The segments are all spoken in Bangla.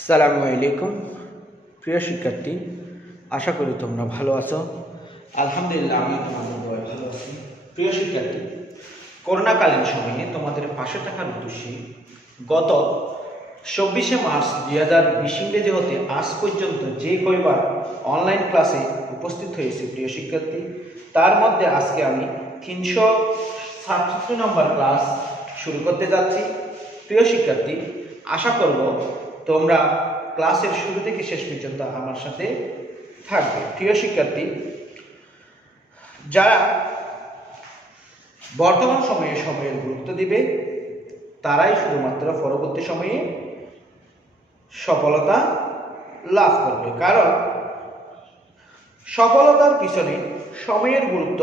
আসসালামু আলাইকুম প্রিয় শিক্ষার্থী, আশা করি তোমরা ভালো আছো। আলহামদুলিল্লাহ, আমি তোমাদের দয়ায় ভালো আছি। প্রিয় শিক্ষার্থী, করোনাকালীন সময়ে তোমাদের পাশে থাকার উদ্দেশ্যে গত 24শে মার্চ 2020 ইংরেজি হতে আজ পর্যন্ত যে কয়বার অনলাইন ক্লাসে উপস্থিত হয়েছে প্রিয় শিক্ষার্থী, তার মধ্যে আজকে আমি 367 নম্বর ক্লাস শুরু করতে যাচ্ছি। প্রিয় শিক্ষার্থী, আশা করব তোমরা ক্লাসের শুরু থেকে শেষ পর্যন্ত আমার সাথে থাকবে। প্রিয় শিক্ষার্থী, যারা বর্তমান সময়ের গুরুত্ব দিবে তারাই শুধুমাত্র পরবর্তী সময়ে সফলতা লাভ করবে, কারণ সফলতার পিছনে সময়ের গুরুত্ব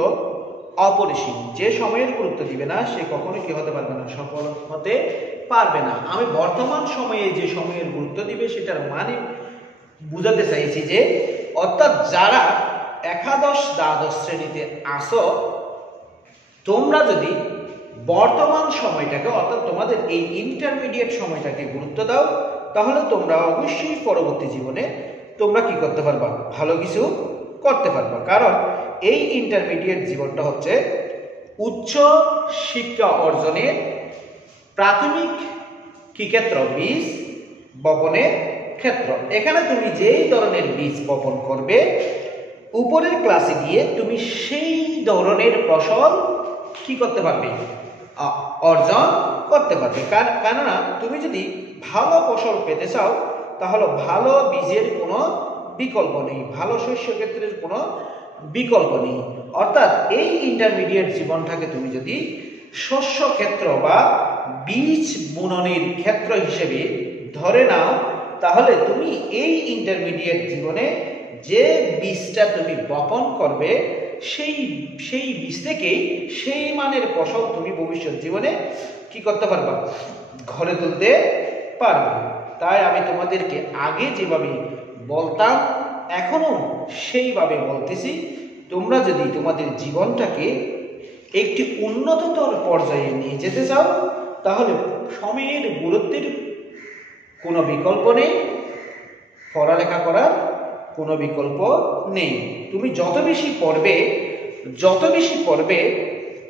অপরিসীম। যে সময়ের গুরুত্ব দিবে না সে কখনো কি হতে পারবে না, সফল হতে পারবে না। আমি বর্তমান সময়ে যে সময়ের গুরুত্ব দিবে সেটার মানে বুঝাতে চাইছি যে অর্থাৎ যারা একাদশ দ্বাদশ শ্রেণীতে আসো, তোমরা যদি বর্তমান সময়টাকে অর্থাৎ তোমাদের এই ইন্টারমিডিয়েট সময়টাকে গুরুত্ব দাও, তাহলে তোমরা অবশ্যই পরবর্তী জীবনে তোমরা কি করতে পারবা, ভালো কিছু করতে পারবা। কারণ এই ইন্টারমিডিয়েট জীবনটা হচ্ছে উচ্চ শিক্ষা অর্জনের প্রাথমিক কি ক্ষেত্র, বীজ বপনের ক্ষেত্র। এখানে তুমি যেই ধরনের বীজ বপন করবে, উপরের ক্লাসে গিয়ে তুমি সেই ধরনের ফসল কি করতে পারবে, অর্জন করতে পারবে। কেননা তুমি যদি ভালো ফসল পেতে চাও তাহলে ভালো বীজের কোনো বিকল্প নেই, ভালো শস্য ক্ষেত্রের কোনো বিকল্প নেই। অর্থাৎ এই ইন্টারমিডিয়েট জীবনটাকে তুমি যদি শস্য ক্ষেত্র বা বীজ বুননের ক্ষেত্র হিসেবে ধরে নাও, তাহলে তুমি এই ইন্টারমিডিয়েট জীবনে যে বীজটা তুমি বপন করবে সেই বীজ থেকেই সেই মানের ফসল তুমি ভবিষ্যৎ জীবনে কি করতে পারবা, ঘরে তুলতে পারবে। তাই আমি তোমাদেরকে আগে যেভাবে বলতাম এখনো সেইভাবে বলতেছি, তোমরা যদি তোমাদের জীবনটাকে একটি উন্নততর পর্যায়ে নিয়ে যেতে চাও তাহলে সময়ের গুরুত্বের কোনো বিকল্প নেই, পড়ালেখা করার কোনো বিকল্প নেই। তুমি যত বেশি পড়বে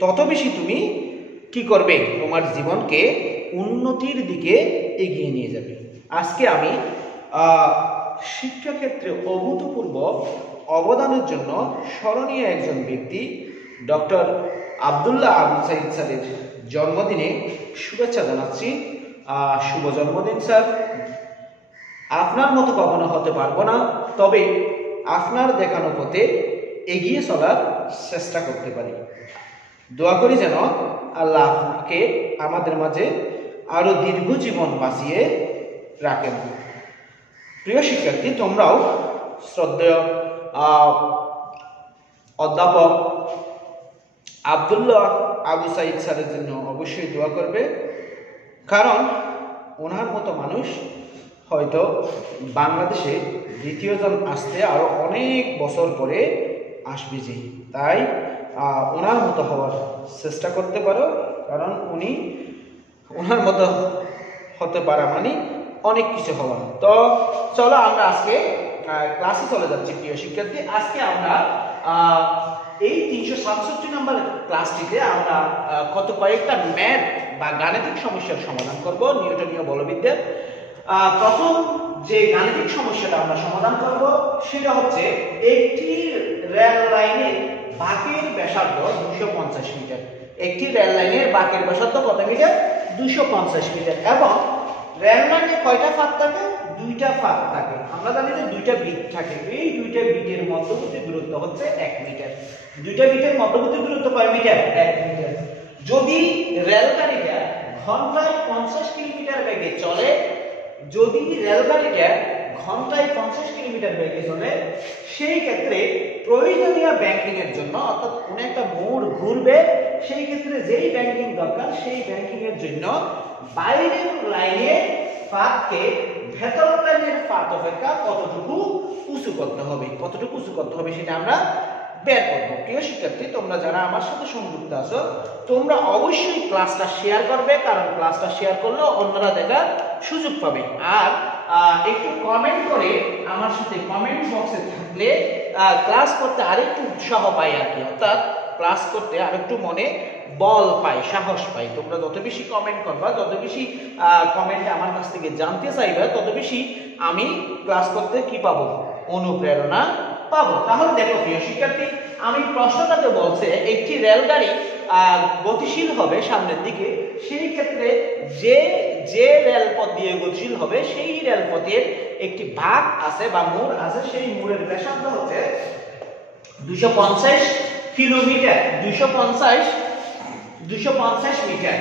তত বেশি তুমি কি করবে, তোমার জীবনকে উন্নতির দিকে এগিয়ে নিয়ে যাবে। আজকে আমি শিক্ষাক্ষেত্রে অভূতপূর্ব অবদানের জন্য স্মরণীয় একজন ব্যক্তি ডক্টর আব্দুল্লাহ আবু সাইদ স্যারের জন্মদিনে শুভেচ্ছা জানাচ্ছি। শুভ জন্মদিন স্যার। আপনার মতো কখনো হতে পারবো না, তবে আপনার দেখানো পথে এগিয়ে চলার চেষ্টা করতে পারি। দোয়া করি যেন আল্লাহ আপনাকে আমাদের মাঝে আরো দীর্ঘ জীবন বাঁচিয়ে রাখেন। প্রিয় শিক্ষার্থী, তোমরাও শ্রদ্ধেয় অধ্যাপক আব্দুল্লাহ আবু সাইদ স্যারের জন্য অবশ্যই দোয়া করবে, কারণ ওনার মতো মানুষ হয়তো বাংলাদেশে দ্বিতীয়জন আসতে আরো অনেক বছর পরে আসবে যে, তাই ওনার মতো হওয়ার চেষ্টা করতে পারো, কারণ উনি ওনার মতো হতে পারা মানে অনেক কিছু হওয়া। তো চলো আমরা আজকে ক্লাসে চলে যাচ্ছি। প্রিয় শিক্ষার্থী, আজকে আমরা এই 367 নম্বর ক্লাসটিতে আমরা কয়েকটা ম্যাথ বা গাণিতিক সমস্যার সমাধান করব নিউটনীয় বলবিদ্যার। প্রথম যে গাণিতিক সমস্যাটা আমরা সমাধান করব সেটা হচ্ছে একটি রেল লাইনের বাঁকের ব্যাসার্ধ 250 মিটার। একটি রেল লাইনের বাঁকের ব্যাসার্ধ কত মিটার? 250 মিটার। এবং রেল লাইনে কয়টা ফাঁক থাকে? দুইটা ফাঁক থাকে। আমরা জানি যে দুইটা বিট থাকে, এই দুইটা বিটের মধ্যবর্তী দূরত্ব হচ্ছে 1 মিটার। দুইটা বিটের মধ্যবর্তী দূরত্ব কয় মিটার? 1 মিটার। যদি রেলগাড়িটা ঘন্টায় 50 কিলোমিটার বেগে চলে, সেই ক্ষেত্রে প্রয়োজনীয় ব্যাংকিং এর জন্য অর্থাৎ কোন একটা মোড় ঘুরবে, সেই ক্ষেত্রে যেই ব্যাংকিং দরকার সেই ব্যাংকিং এর জন্য বাইরের লাইনের ফাঁককে ভেতরের লাইনের ফাঁক অপেক্ষা কতটুকু উঁচু করতে হবে সেটা আমরা বের করব। প্রিয় শিক্ষার্থী, তোমরা যারা আমার সাথে সংযুক্ত আছো তোমরা অবশ্যই ক্লাসটা শেয়ার করবে, কারণ ক্লাসটা শেয়ার করলে অন্যরা দেখার সুযোগ পাবে। আর একটু কমেন্ট করে আমার সাথে কমেন্ট বক্সে থাকলে ক্লাস করতে আরেকটু উৎসাহ পাই আর কি, অর্থাৎ ক্লাস করতে আরেকটু মনে বল পাই, সাহস পাই। তোমরা যত বেশি কমেন্ট করবা, যত বেশি কমেন্টে আমার কাছ থেকে জানতে চাইবা, তত বেশি আমি ক্লাস করতে কি পাবো, অনুপ্রেরণা পাবো। তাহলে দেখো প্রিয় শিক্ষার্থী, আমি প্রশ্নটাতে বলছে একটি রেলগাড়ি গতিশীল হবে সামনের দিকে, সেই ক্ষেত্রে যে রেলপথ দিয়ে গতিশীল হবে সেই রেলপথের একটি ভাগ আছে বা মোড় আছে, সেই মোড়ের ব্যাসার্ধ হচ্ছে 250 কিলোমিটার, 250 মিটার,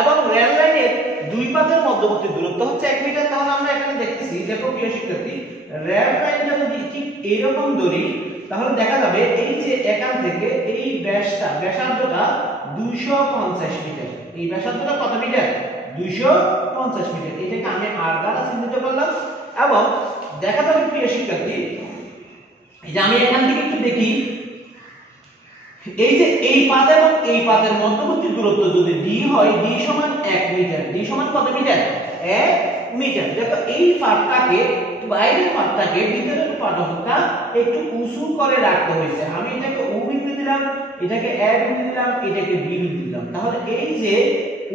এবং রেল লাইনের দুই পাতের মধ্যবর্তী দূরত্ব হচ্ছে 1 মিটার। তাহলে আমরা এখানে দেখতেছি, দেখো প্রিয় শিক্ষার্থী, রেল লাইনটা যদি ঠিক এইরকম ধরি তাহলে দেখা যাবে এই যে এখান থেকে এই ব্যাসার্ধটা 250 মিটার, এই ব্যাসার্ধটা কত মিটার, 250 মিটার। এটাকে আমি আর দ্বারা চিহ্নিত করলাম। এবং দেখা যাবে প্রিয় শিক্ষার্থী, এই যে আমি এখান থেকে একটু দেখি, এই যে এই পাত এবং এই পাতের মধ্যবর্তী দূরত্ব যদি d হয়, d সমান 1 মিটার, d সমান কত মিটার, 1 মিটার। দেখো এই পাতটাকে, বাইরের পাতটাকে ভিতরের পাটটা একটু উঁচু করে রাখতে হয়েছে। আমি এটাকে u বিন্দু দিলাম, এটাকে a বিন্দু দিলাম, এটাকে b বিন্দু দিলাম। তাহলে এই যে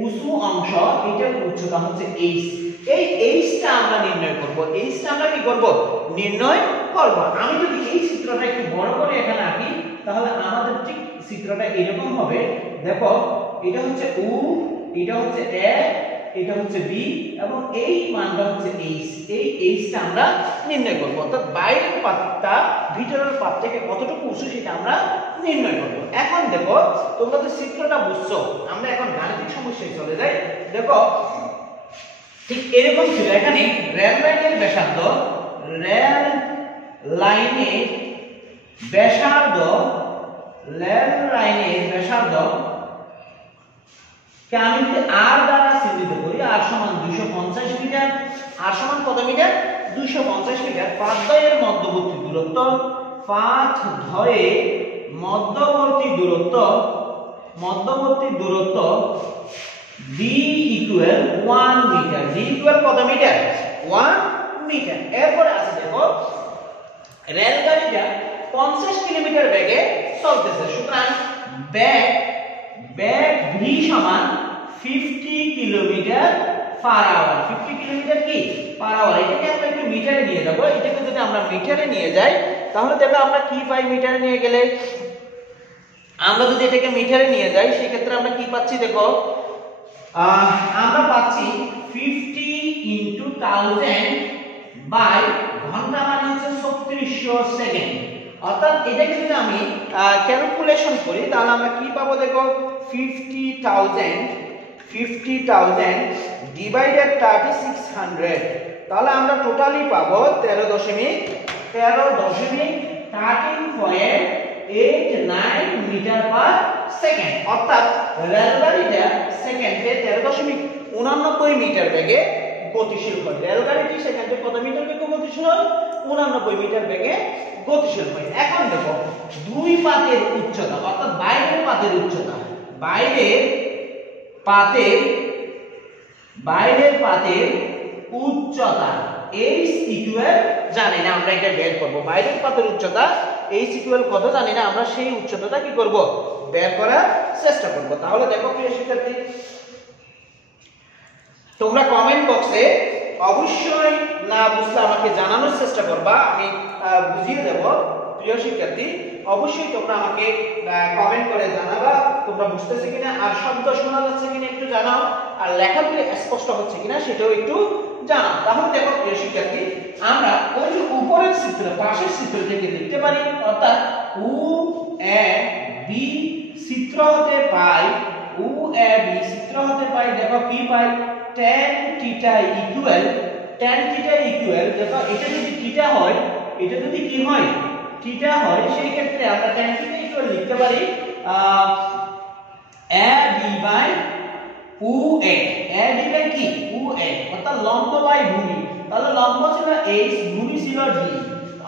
উঁচু অংশ, এটার উচ্চতা হচ্ছে h। এই h টা আমরা নির্ণয় করব, h টা আমরা কি করব, নির্ণয় করব। আমি যদি এই চিত্রটা একটু বড় করে এখানে আঁকি তাহলে আমাদের ঠিক চিত্রটা এরকম হবে। দেখো এটা হচ্ছে u, এটা হচ্ছে a, এটা হচ্ছে b, এবং এই মানটা হচ্ছে h। এই h টা আমরা নির্ণয় করব, অর্থাৎ বাইরের পাতটা ভিতরের পাত থেকে কতটুকু উঁচু সেটা আমরা নির্ণয় করব। এখন দেখো তোমরা তো চিত্রটা বুঝছো, আমরা এখন গাণিতিক সমস্যায় চলে যাই। দেখো ঠিক এরকম ছিল, এখানে রেল লাইনের ব্যাসার্ধ, রেল লাইনের ব্যাসার্ধ, রেল লাইনের ব্যাসার্ধ কে আমি যদি r দ্বারা চিহ্নিত করি, r সমান 250 মিটার, r সমান কত মিটার, 250 মিটার। পাতদ্বয়ের মধ্যবর্তী দূরত্ব, পাতদ্বয়ের মধ্যবর্তী দূরত্ব d equal 1 metre, d equal কত মিটার, 1 মিটার। এরপরে আছে দেখো রেলগাড়িটা 50 কিলোমিটার বেগে চলতেছে, সুতরাং বেগ v সমান 50 কিলোমিটার পার আওয়ার। 50 কিলোমিটার কি পার আওয়ার। এটাকে আমরা একটু মিটারে নিয়ে যাব। এটাকে যদি আমরা মিটারে নিয়ে যাই তাহলে দেখো আমরা কি পাই, মিটারে নিয়ে গেলে আমরা যদি এটাকে মিটারে নিয়ে যাই সেই ক্ষেত্রে আমরা কি পাচ্ছি, দেখো আমরা পাচ্ছি 50 ইনটু 1000 বাই ঘন্টা, মানে হচ্ছে 3600 সেকেন্ড। অর্থাৎ এটাকে যদি আমি ক্যালকুলেশন করি তাহলে আমরা কি পাবো, দেখো 50,000 ডিভাইডেড 3600, তাহলে আমরা টোটালি পাবো 13.89 মিটার পার সেকেন্ড। অর্থাৎ রেলগাড়িটা সেকেন্ডে 13.89 মিটার বেগে গতিশীল হয়। রেলগাড়িটি সেকেন্ডে কত মিটার বেগে গতিশীল হয়, 89 মিটার বেগে গতিশীল হয়। এখন দেখো দুই পাতের উচ্চতা, অর্থাৎ বাইরের পাতের উচ্চতা, বাইরের পাতের উচ্চতা h ইকুয়াল জানি না, আমরা এটা বের করব। বাইরের পাতের উচ্চতা h ইকুয়াল কত জানি না, আমরা সেই উচ্চতাটা কি করব, বের করার চেষ্টা করব। তাহলে দেখো প্রিয় শিক্ষার্থী, তোমরা কমেন্ট বক্সে অবশ্যই না বুঝলে আমাকে জানানোর চেষ্টা করবা, আমি বুঝিয়ে দেব। প্রিয় শিক্ষার্থী অবশ্যই তোমরা আমাকে কমেন্ট করে জানাবা তোমরা বুঝতেছো কিনা, আর শব্দ শোনা যাচ্ছে কিনা একটু জানাও, আর লেখাগুলো স্পষ্ট হচ্ছে কিনা সেটাও একটু জানাও। তাহলে দেখো প্রিয় শিক্ষার্থী, আমরা ওই যে উপরের চিত্র, পাশের চিত্র থেকে লিখতে পারি, অর্থাৎ উ এ বি চিত্র হতে পাই, দেখো কি পাই, tan থিটা ইকুয়াল, দেখো এটা যদি থিটা হয়, এটা যদি কি হয়, থিটা হয়, সেই ক্ষেত্রে আমরা tan থিটা ইকুয়াল লিখতে পারি AB by UA, AB by কি UA, অর্থাৎ লম্ব বাই ভূমি। তাহলে লম্ব ছিল h, ভূমি ছিল d,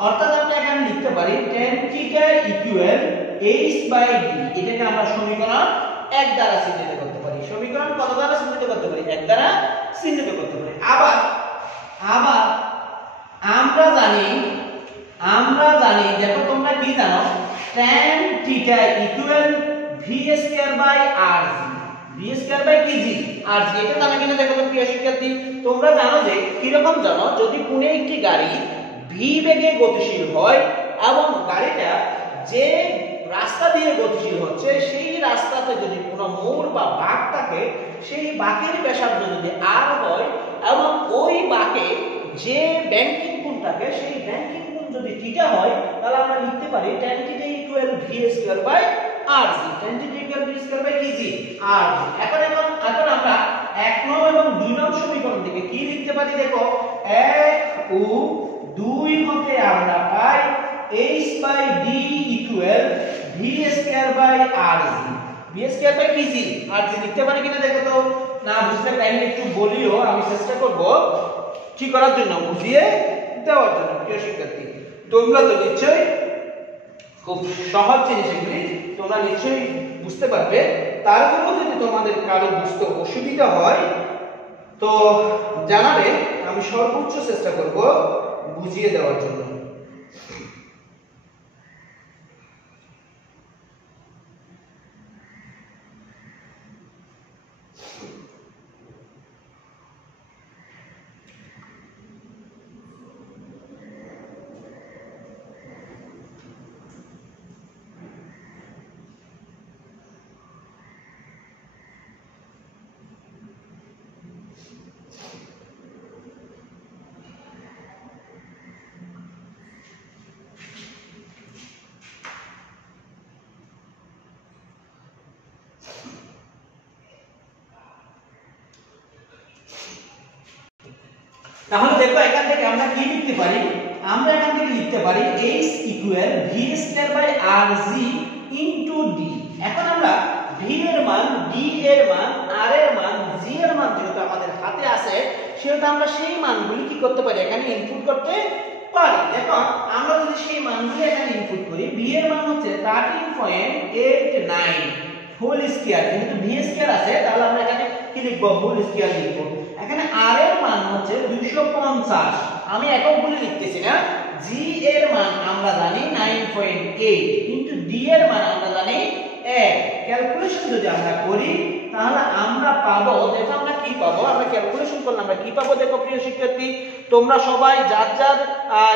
অর্থাৎ আমরা এখানে লিখতে পারি tan theta equal h by d। এটাকে আমরা সমীকরণ 1 দ্বারা চিহ্নিত করতে পারি। সমীকরণ কত দ্বারা চিহ্নিত করতে পারি, 1 দ্বারা চিহ্নিত করতে পারি। আবার আমরা জানি দেখো তোমরা কি জানো tan theta equal v square by r g, v square by কি জি আর জি, এটা জানা কিনা দেখো তো প্রিয় শিক্ষার্থী। তোমরা জানো যে কি রকম জানো, যদি কোনো একটি গাড়ি ভি বেগে গতিশীল হয় এবং গাড়িটা যে রাস্তা দিয়ে গতিশীল হচ্ছে সেই রাস্তাতে যদি কোনো মোড় বা বাঁক থাকে, সেই বাঁকের ব্যাসার্ধ যদি আর হয় এবং ওই বাঁকে যে ব্যাংকিং কোণ থাকে সেই ব্যাংকিং কোণ যদি থিটা হয়, তাহলে আমরা লিখতে পারি tan theta equal v square by r g, tan theta equal v square by কি জি আর জি। এখন আমরা 1 নং এবং 2 নং সমীকরণ থেকে কি লিখতে পারি দেখো, 1 ও 2 হতে আমরা পাই h by d equal v square by r g, v square by কি জি আর জি লিখতে পারি কিনা দেখো তো। না বুঝতে পারলে একটু বলিও, আমি চেষ্টা করব কি করার জন্য, বুঝিয়ে দেওয়ার জন্য। প্রিয় শিক্ষার্থী, তোমরা তো নিশ্চয়ই খুব সহজ জিনিস এগুলি তোমরা নিশ্চয়ই বুঝতে পারবে। তারপরেও যদি তোমাদের কারো বুঝতে অসুবিধা হয় তো জানাবে, আমি সর্বোচ্চ চেষ্টা করব বুঝিয়ে দেওয়ার জন্য। তাহলে দেখো এখান থেকে আমরা কি লিখতে পারি, আমরা এখান থেকে লিখতে পারি h equal v square by r g into d. এখন আমরা ভি এর মান, ডি এর মান, আর এর মান, জি এর মান যেহেতু আমাদের হাতে আছে, সেহেতু আমরা সেই মানগুলি কি করতে পারি, এখানে ইনপুট করতে পারি। দেখো আমরা যদি সেই মানগুলি এখানে ইনপুট করি, ভি এর মান হচ্ছে 13.89 হোল স্কয়ার, যেহেতু ভি স্কয়ার আছে তাহলে আমরা এখানে কি লিখব, হোল স্কয়ার লিখব। এখানে আর এর মান হচ্ছে 250, আমি এককগুলি লিখতেছি না। জি এর মান আমরা জানি 9.8 কিন্তু ডি এর মান আমরা জানি 1। ক্যালকুলেশন যদি আমরা করি তাহলে আমরা পাবো, দেখো আমরা কি পাবো, আমরা ক্যালকুলেশন করলে আমরা কি পাবো দেখো প্রিয় শিক্ষার্থী। তোমরা সবাই যার যার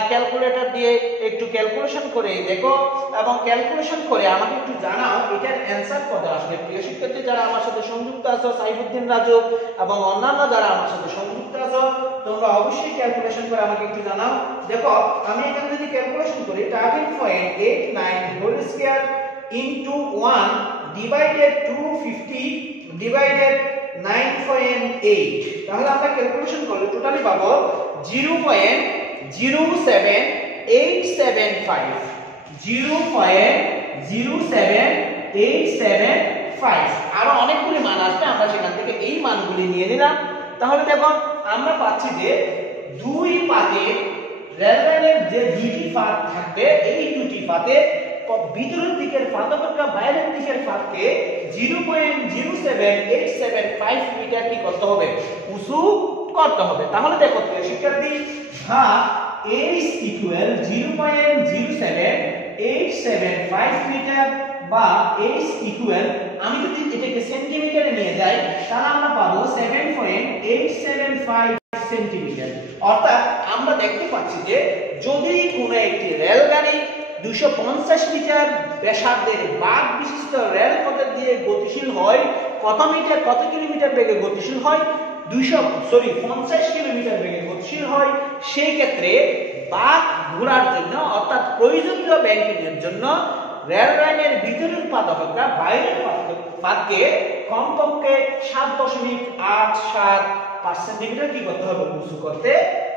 ক্যালকুলেটর দিয়ে একটু ক্যালকুলেশন করে দেখো এবং ক্যালকুলেশন করে আমাকে একটু জানাও এটার অ্যানসার কত আসবে। প্রিয় শিক্ষার্থী, যারা আমার সাথে সংযুক্ত আছো, সাইফুদ্দিন রাজু এবং অন্যান্য যারা আমার সাথে সংযুক্ত আছো, তোমরা অবশ্যই ক্যালকুলেশন করে আমাকে একটু জানাও। দেখো আমি এখানে যদি ক্যালকুলেশন করি 13.89 whole square into 1 divided 250 divided 9.8, তাহলে আমরা ক্যালকুলেশন করলে টোটালি পাবো 0.07875, 0.07875। আরো অনেকগুলি মান আসবে, আমরা সেখান থেকে এই মানগুলি নিয়ে নিলাম। তাহলে দেখো আমরা পাচ্ছি যে দুই পাতে রেললাইনের যে দুইটি পাত থাকবে, এই দুটি পাতে ভিতরের দিকের পাত অপেক্ষা বাইরের দিকের পাতকে 0.07875 মিটার কি করতে হবে, উঁচু করতে হবে। তাহলে দেখো প্রিয় শিক্ষার্থী, ভাগ h ইকুয়াল 0.07875 মিটার বা h ইকুয়াল, আমি যদি এটাকে সেন্টিমিটারে নিয়ে যাই তাহলে আমরা পাবো 7.875 সেন্টিমিটার। অর্থাৎ আমরা দেখতে পাচ্ছি যে যদি কোনো একটি রেলগাড়ি 250 মিটার ব্যাসার্ধের বাঁক বিশিষ্ট রেলপথের দিয়ে গতিশীল হয়, কত কিলোমিটার বেগে গতিশীল হয়, 50 কিলোমিটার বেগে গতিশীল হয়, সেই ক্ষেত্রে বাঁক ঘোরার জন্য অর্থাৎ প্রয়োজনীয় ব্যাংকিং এর জন্য রেল লাইনের ভিতরের পাত অপেক্ষা বাইরের পাতকে কমপক্ষে 7.87 সেন্টিমিটার কি করতে হবে, উঁচু করতে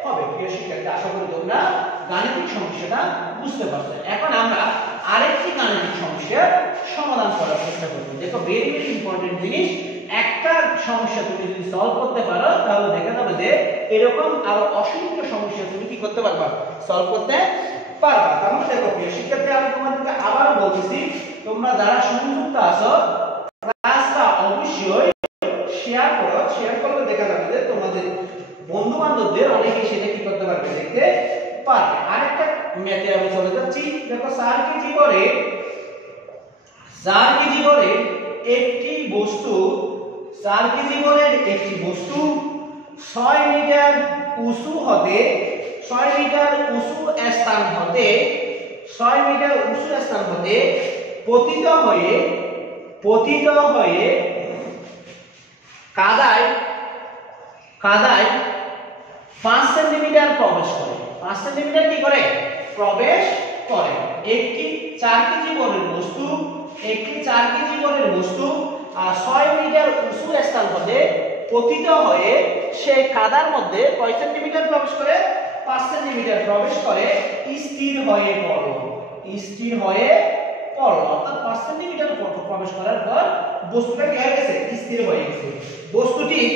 হবে। প্রিয় শিক্ষার্থী, আশা করি তোমরা গাণিতিক সমস্যাটা বুঝতে পারছো। এখন আমরা আরেকটি গাণিতিক সমস্যার সমাধান করার চেষ্টা করব। দেখো ভেরি ভেরি ইম্পর্টেন্ট জিনিস, একটা সমস্যা তুমি যদি সলভ করতে পারো তাহলে দেখা যাবে যে এরকম আরো অসংখ্য সমস্যা তুমি কি করতে পারবা, সলভ করতে পারবা। তাহলে দেখো প্রিয় শিক্ষার্থী, আমি তোমাদেরকে আবারো বলতেছি, তোমরা যারা সংযুক্ত আছো ক্লাসটা অবশ্যই শেয়ার করো। শেয়ার করলে দেখা যাবে যে তোমাদের বন্ধু বান্ধবদের অনেকে সেটা কি করতে পারবে, দেখতে পারবে। আরেকটা ম্যাথে আমি চলে যাচ্ছি। দেখো 4 কেজি ভরে একটি বস্তু 4 কেজি ভরের একটি বস্তু 6 মিটার উঁচু হতে 6 মিটার উঁচু স্থান হতে 6 মিটার উঁচু স্থান হতে পতিত হয়ে কাদায় 5 সেন্টিমিটার প্রবেশ করে। 5 সেন্টিমিটার কি করে? প্রবেশ করে। একটি 4 কেজি ভরের বস্তু 6 মিটার উঁচু স্থান হতে পতিত হয়ে সে কাদার মধ্যে কয় সেন্টিমিটার প্রবেশ করে? 5 সেন্টিমিটার প্রবেশ করে, স্থির হয়ে পড়ল। অর্থাৎ 5 সেন্টিমিটার প্রবেশ করার পর বস্তুটা কি হয়ে গেছে? স্থির হয়ে গেছে। বস্তুটির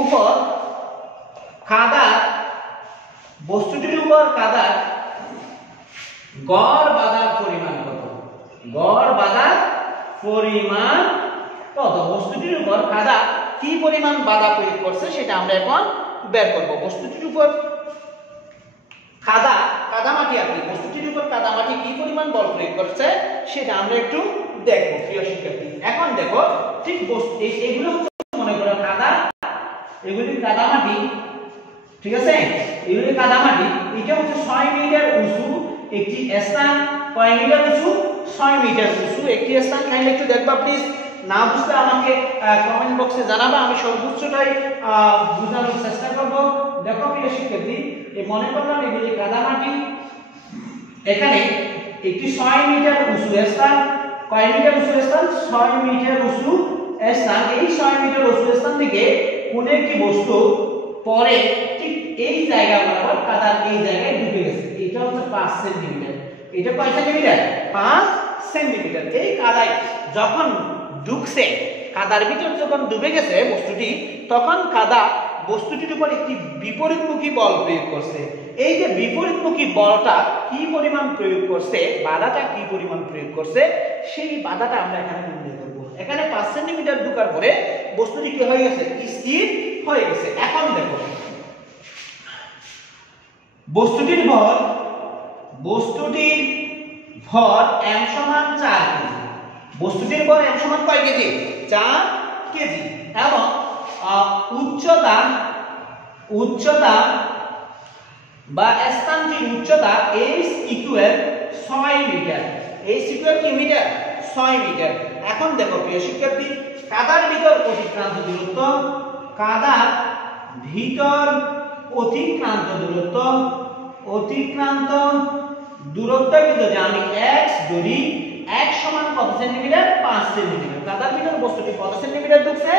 উপর কাদার গড় বাধার পরিমাণ কত? বস্তুটির উপর কাদা কি পরিমাণ বাধা প্রয়োগ করছে সেটা আমরা এখন বের করব। বস্তুটির উপর কাদামাটি বস্তুটির উপর কাদামাটি কি পরিমাণ বল প্রয়োগ করছে সেটা আমরা একটু দেখব প্রিয় শিক্ষার্থী। এখন দেখো ঠিক এগুলো হচ্ছে মনে করো কাদা, এগুলি কাদামাটি, ঠিক আছে? এগুলি কাদামাটি। এটা হচ্ছে 6 মিটার উঁচু একটি স্থান। কয় মিটার উঁচু? 6 মিটার উঁচু একটি স্থান। কাইন্ডলি একটু দেখবা প্লিজ। না বুঝলে আমাকে কমেন্ট বক্সে জানাবা, আমি সর্বোচ্চটাই বোঝানোর চেষ্টা করব। দেখো প্রিয় শিক্ষার্থী, মনে করলাম এগুলি কাদামাটি। এখানে একটি 6 মিটার উঁচু স্থান। কয় মিটার উঁচু স্থান? 6 মিটার উঁচু স্থান। এই 6 মিটার উঁচু স্থান থেকে কোন একটি বস্তু পরে ঠিক এই জায়গা বরাবর কাদার এই জায়গায় ঢুকে গেছে। এটা হচ্ছে 5 সেন্টিমিটার। এটা কয় সেন্টিমিটার? 5 সেন্টিমিটার। এই কাদায় যখন ঢুকছে, কাদার ভিতর যখন ডুবে গেছে বস্তুটি, তখন কাদা বস্তুটির উপর একটি বিপরীতমুখী বল প্রয়োগ করছে। এই যে বিপরীতমুখী বলটা কি পরিমাণ প্রয়োগ করছে, বাধাটা কি পরিমাণ প্রয়োগ করছে, সেই বাধাটা আমরা এখানে নির্ণয় করব। এখানে 5 সেন্টিমিটার ঢোকার পরে বস্তুটি কি হয়ে গেছে? স্থির হয়ে গেছে। এখন দেখো বস্তুটির ভর m সমান 4 কেজি। বস্তুটির ভর m সমান কয় কেজি? 4 কেজি। এবং উচ্চতা বা স্থানটির উচ্চতা h equal 6 metre. h equal কি মিটার? 6 মিটার। এখন দেখো প্রিয় শিক্ষার্থী, কাদার ভিতর অতিক্রান্ত দূরত্ব, কাদার ভিতর অতিক্রান্ত দূরত্বকে যদি আমি x ধরি, x সমান কত সেন্টিমিটার? 5 সেন্টিমিটার। কাদার ভিতর বস্তুটি কত সেন্টিমিটার ঢুকছে?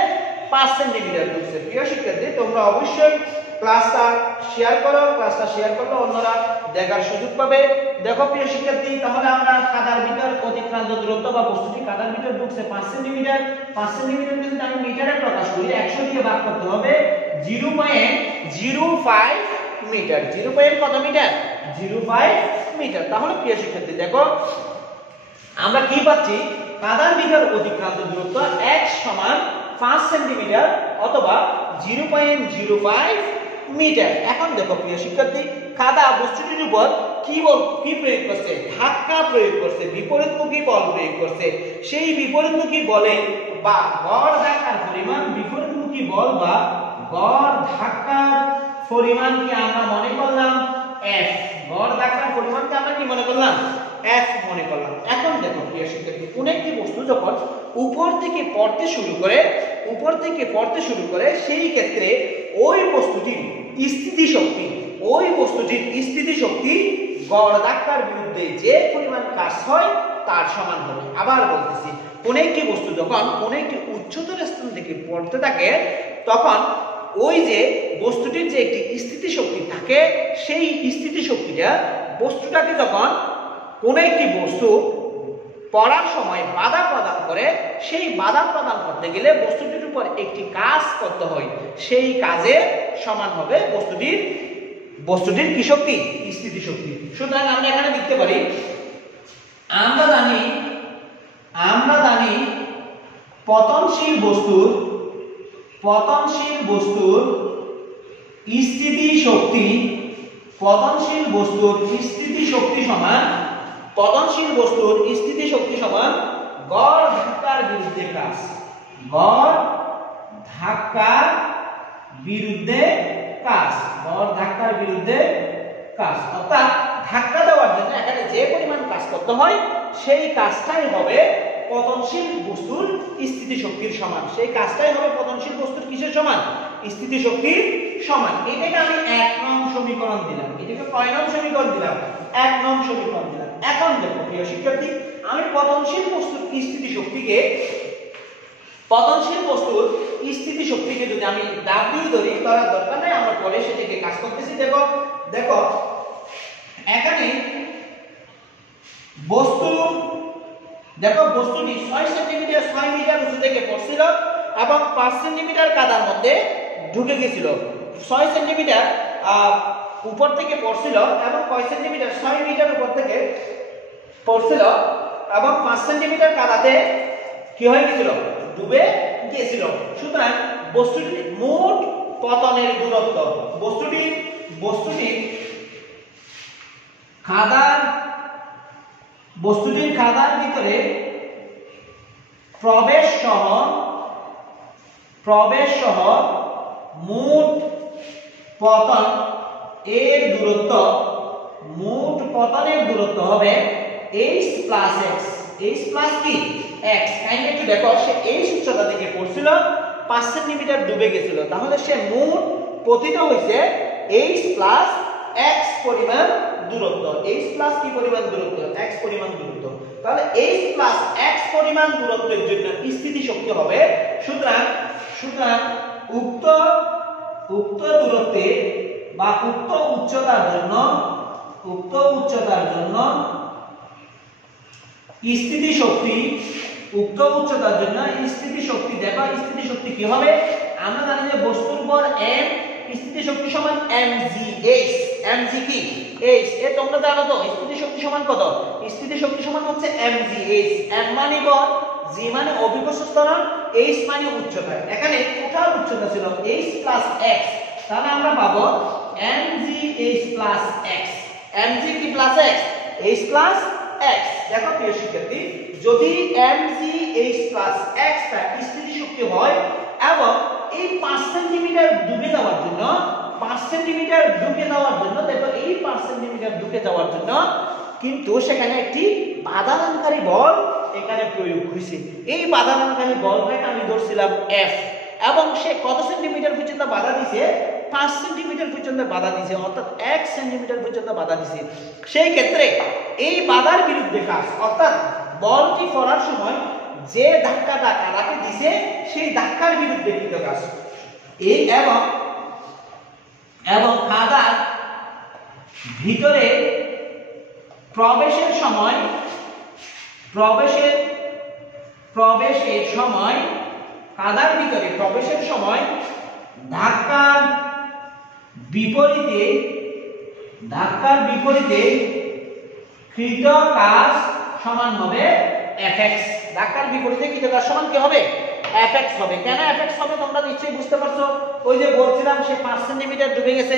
5 সেন্টিমিটার ঢুকছে। প্রিয় শিক্ষার্থী, তোমরা অবশ্যই ক্লাসটা শেয়ার করো। ক্লাসটা শেয়ার করলে অন্যরা দেখার সুযোগ পাবে। দেখো প্রিয় শিক্ষার্থী, তাহলে আমরা কাদার ভিতর অতিক্রান্ত দূরত্ব বা বস্তুটি কাদার ভিতর ঢুকছে 5 সেন্টিমিটার। 5 সেন্টিমিটার যদি আমি মিটারে প্রকাশ করি, 100 দিয়ে ভাগ করতে হবে 0.05 মিটার। 0. কত মিটার? 05 মিটার। তাহলে প্রিয় শিক্ষার্থী দেখো আমরা কি পাচ্ছি? কাদার ভিতর অতিক্রান্ত দূরত্ব x সমান 5 সেন্টিমিটার অথবা 0.05 মিটার। এখন দেখো প্রিয় শিক্ষার্থী, কাদা বস্তুটির উপর কি প্রয়োগ করছে? ধাক্কা প্রয়োগ করছে, বিপরীতমুখী বল প্রয়োগ করছে। সেই বিপরীতমুখী বলে বা গড় ধাক্কার পরিমাণ, বিপরীতমুখী বল বা গড় ধাক্কার পরিমাণকে আমরা মনে করলাম F। গড় ধাক্কার পরিমাণকে আমরা কি মনে করলাম? F মনে করলাম। এখন দেখো প্রিয় শিক্ষার্থী, কোন একটি বস্তু যখন উপর থেকে পড়তে শুরু করে সেই ক্ষেত্রে ওই বস্তুটির স্থিতিশক্তি গড় ধাক্কার বিরুদ্ধে যে পরিমাণ কাজ হয় তার সমান হবে। আবার বলতেছি, কোন একটি বস্তু যখন কোন একটি উচ্চতর স্থান থেকে পড়তে থাকে, তখন ওই যে বস্তুটির যে একটি স্থিতিশক্তি থাকে, সেই স্থিতিশক্তিটা বস্তুটাকে যখন কোন একটি বস্তু পড়ার সময় বাধা প্রদান করে, সেই বাধা প্রদান করতে গেলে বস্তুটির উপর একটি কাজ করতে হয়, সেই কাজে সমান হবে বস্তুটির কি শক্তি? স্থিতিশক্তি। সুতরাং আমরা এখানে লিখতে পারি, আমরা জানি পতনশীল বস্তুর স্থিতিশক্তি পতনশীল বস্তুর স্থিতিশক্তি সমান পতনশীল বস্তুর স্থিতিশক্তি সমান গড় ধাক্কার বিরুদ্ধে কাজ। গড় ধাক্কার বিরুদ্ধে কাজ। গড় ধাক্কার বিরুদ্ধে কাজ অর্থাৎ ধাক্কা দেওয়ার জন্য এখানে যে পরিমাণ কাজ করতে হয় সেই কাজটাই হবে পতনশীল বস্তুর স্থিতিশক্তির সমান। সেই কাজটাই হবে পতনশীল বস্তুর কিসের সমান? স্থিতিশক্তির সমান। এটাকে আমি 1 নং সমীকরণ দিলাম। এটাকে কয় নং সমীকরণ দিলাম? 1 নং সমীকরণ দিলাম। এখন দেখো প্রিয় শিক্ষার্থী, আমি পতনশীল বস্তুর স্থিতিশক্তিকে যদি আমি W ধরি, ধরার দরকার নাই, আমরা পরে সেটাকে কাজ করতেছি। দেখো এখানে বস্তুটি 6 সেন্টিমিটার 6 মিটার উঁচু থেকে পড়ছিল এবং 5 সেন্টিমিটার কাদার মধ্যে ঢুকে গিয়েছিল। 6 সেন্টিমিটার উপর থেকে পড়ছিল এবং কয় সেন্টিমিটার? 6 মিটার উপর থেকে পড়ছিল এবং 5 সেন্টিমিটার কাদাতে কি হয়ে গিয়েছিল? ডুবে গিয়েছিল। সুতরাং বস্তুটির মোট পতনের দূরত্ব, বস্তুটির কাদার ভিতরে প্রবেশ সহ মোট পতন এর দূরত্ব, মোট পতনের দূরত্ব হবে h plus x। h plus কি? x। কাইন্ডলি একটু দেখো, সে এই উচ্চতা থেকে পড়ছিল, 5 সেন্টিমিটার ডুবে গেছিল, তাহলে সে মোট পতিত হইছে h প্লাস x পরিমাণ দূরত্ব। h প্লাস কি পরিমাণ দূরত্ব? x পরিমাণ দূরত্ব। তাহলে h প্লাস x পরিমাণ দূরত্বের জন্য স্থিতিশক্তি হবে, সুতরাং উক্ত দূরত্বে বা উক্ত উচ্চতার জন্য স্থিতিশক্তি দেখো, স্থিতিশক্তি কি হবে? আমরা জানি যে বস্তুর উপর m, স্থিতিশক্তি সমান mg। mg কি? h। এ তোমরা জানো তো স্থিতিশক্তি সমান কত? স্থিতিশক্তি সমান হচ্ছে mg। m মানে বল, g মানে অভিকর্ষ ত্বরণ, h মানে উচ্চতা। এখানে টোটাল উচ্চতা ছিল h প্লাস x, তাহলে আমরা পাবো mg h plus x। mg কি plus x? h plus x। দেখো প্রিয় শিক্ষার্থী, যদি mg h প্লাস x টা স্থিতিশক্তি হয় এবং এই 5 সেন্টিমিটার ঢুকে যাওয়ার জন্য দেখো এই 5 সেন্টিমিটার ঢুকে যাওয়ার জন্য কিন্তু সেখানে একটি বাধাদানকারী বল এখানে প্রয়োগ হয়েছে। এই বাধাদানকারী বলটাকে আমি ধরছিলাম F এবং সে কত সেন্টিমিটার পর্যন্ত বাধা দিছে? 5 সেন্টিমিটার পর্যন্ত বাধা দিছে, অর্থাৎ 1 সেন্টিমিটার পর্যন্ত বাধা দিছে। সেই ক্ষেত্রে এই বাধার বিরুদ্ধে কাজ, অর্থাৎ বলটি পড়ার সময় যে ধাক্কাটা কাদাকে দিছে সেই ধাক্কার বিরুদ্ধে কৃত কাজ। এই এবং কাদার ভিতরে প্রবেশের সময় কাদার ভিতরে প্রবেশের সময় ধাক্কার বিপরীতে কৃত কাজ সমান হবে Fx। ধাক্কার বিপরীতে কৃত কাজ সমান কি হবে? Fx হবে। কেন Fx হবে তোমরা নিশ্চয়ই বুঝতে পারছো। ওই যে বলছিলাম সে 5 সেন্টিমিটার ডুবে গেছে,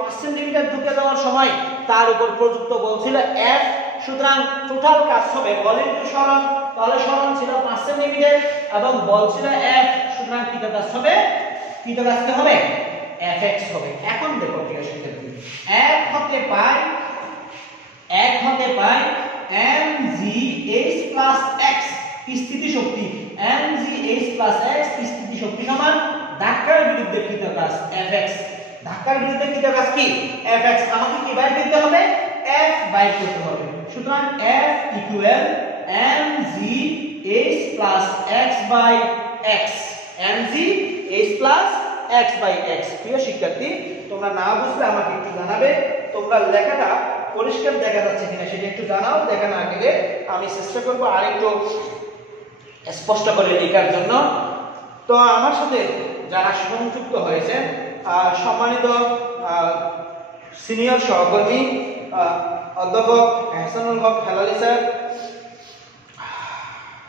5 সেন্টিমিটার ঢুকে যাওয়ার সময় তার উপর প্রযুক্ত বল ছিল F। সুতরাং টোটাল কাজ হবে বল ইনটু সরণ, তাহলে সরণ ছিল 5 সেন্টিমিটার এবং বল ছিল F, সুতরাং কৃত কাজ কি হবে? Fx হবে। এখন দেখো প্রিয় শিক্ষার্থী, 1 হতে পাই mgh plus x স্থিতিশক্তি, mgh plus x স্থিতিশক্তি সমান ধাক্কার বিরুদ্ধে কৃত কাজ Fx। ধাক্কার বিরুদ্ধে কৃত কাজ কি? Fx। আমাকে কি বাইর করতে হবে? F বাইর করতে হবে। সুতরাং F equal mgh plus x by x। mgh plus x by x। প্রিয় শিক্ষার্থী, তোমরা না বুঝলে আমাকে একটু জানাবে। তোমরা লেখাটা পরিষ্কার দেখা যাচ্ছে কিনা সেটা একটু জানাও। দেখা না গেলে আমি চেষ্টা করব আরেকটু স্পষ্ট করে লেখার জন্য। তো আমার সাথে যারা সংযুক্ত হয়েছে, সম্মানিত সিনিয়র সহকর্মী অধ্যাপক এহসানুল হক হেলালি স্যার,